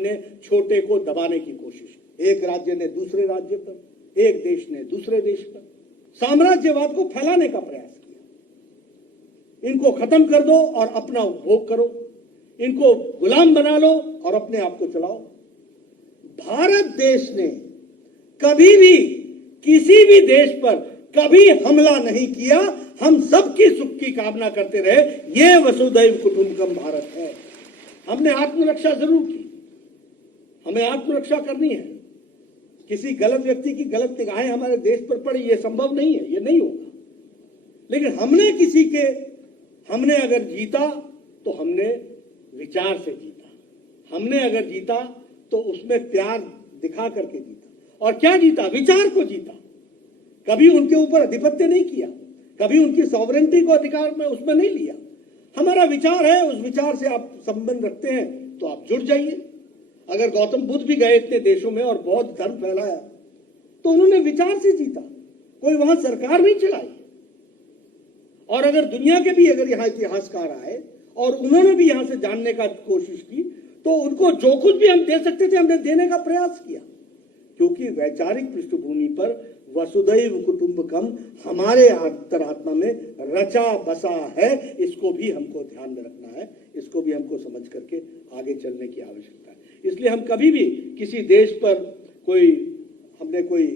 ने छोटे को दबाने की कोशिश, एक राज्य ने दूसरे राज्य पर, एक देश ने दूसरे देश पर साम्राज्यवाद को फैलाने का प्रयास किया। इनको खत्म कर दो और अपना उपभोग करो, इनको गुलाम बना लो और अपने आप को चलाओ। भारत देश ने कभी भी किसी भी देश पर कभी हमला नहीं किया। हम सबकी सुख की कामना करते रहे। ये वसुधैव कुटुंबकम भारत है। हमने आत्मरक्षा जरूर की, हमें आत्मरक्षा करनी है। किसी गलत व्यक्ति की गलत निगाहें हमारे देश पर पड़ी, ये संभव नहीं है, ये नहीं होगा। लेकिन हमने अगर जीता तो हमने विचार से जीता। हमने अगर जीता तो उसमें प्यार दिखा करके जीता। और क्या जीता? विचार को जीता। कभी उनके ऊपर आधिपत्य नहीं किया, कभी उनकी सॉवरेंटी को अधिकार में उसमें नहीं लिया। हमारा विचार है, उस विचार से आप संबंध रखते हैं तो आप जुड़ जाइए। अगर गौतम बुद्ध भी गए इतने देशों में और बौद्ध धर्म फैलाया तो उन्होंने विचार से जीता, कोई वहां सरकार नहीं चलाई। और अगर दुनिया के भी अगर यहां इतिहासकार आए और उन्होंने भी यहां से जानने का कोशिश की तो उनको जो कुछ भी हम दे सकते थे हमने देने का प्रयास किया, क्योंकि वैचारिक पृष्ठभूमि पर वसुधैव कुटुंबकम हमारे अंतरात्मा में रचा बसा है। इसको भी हमको ध्यान में रखना है, इसको भी हमको समझ करके आगे चलने की आवश्यकता है। इसलिए हम कभी भी किसी देश पर हमने कोई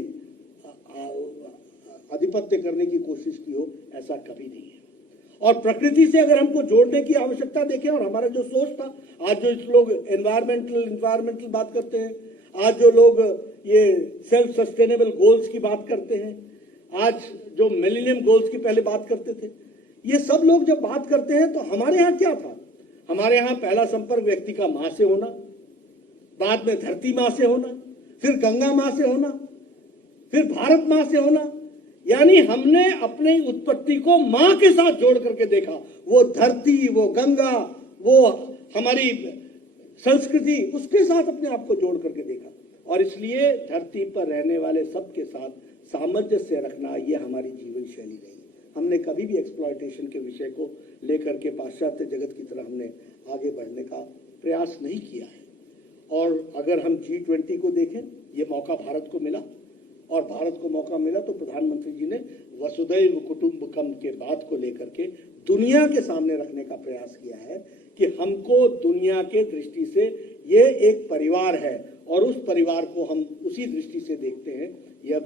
आधिपत्य करने की कोशिश की हो, ऐसा कभी नहीं है। और प्रकृति से अगर हमको जोड़ने की आवश्यकता देखें, और हमारा जो सोच था, आज जो लोग एनवायरमेंटल बात करते हैं, आज जो लोग ये सेल्फ सस्टेनेबल गोल्स की बात करते हैं, आज जो मिलेनियम गोल्स की पहले बात करते थे, ये सब लोग जब बात करते हैं तो हमारे यहाँ क्या था? हमारे यहाँ पहला संपर्क व्यक्ति का मां से होना, बाद में धरती मां से होना, फिर गंगा मां से होना, फिर भारत मां से होना। यानी हमने अपनी उत्पत्ति को मां के साथ जोड़ करके देखा। वो धरती, वो गंगा, वो हमारी संस्कृति, उसके साथ अपने आप को जोड़ करके देखा। और इसलिए धरती पर रहने वाले सबके साथ सामंजस्य रखना, ये हमारी जीवन शैली रही। हमने कभी भी एक्सप्लॉयटेशन के विषय को लेकर के पाश्चात्य जगत की तरह हमने आगे बढ़ने का प्रयास नहीं किया है। और अगर हम G20 को देखें, ये मौका भारत को मिला, और भारत को मौका मिला तो प्रधानमंत्री जी ने वसुधैव कुटुंबकम के बात को लेकर के दुनिया के सामने रखने का प्रयास किया है कि हमको दुनिया के दृष्टि से ये एक परिवार है और उस परिवार को हम उसी दृष्टि से देखते हैं। यह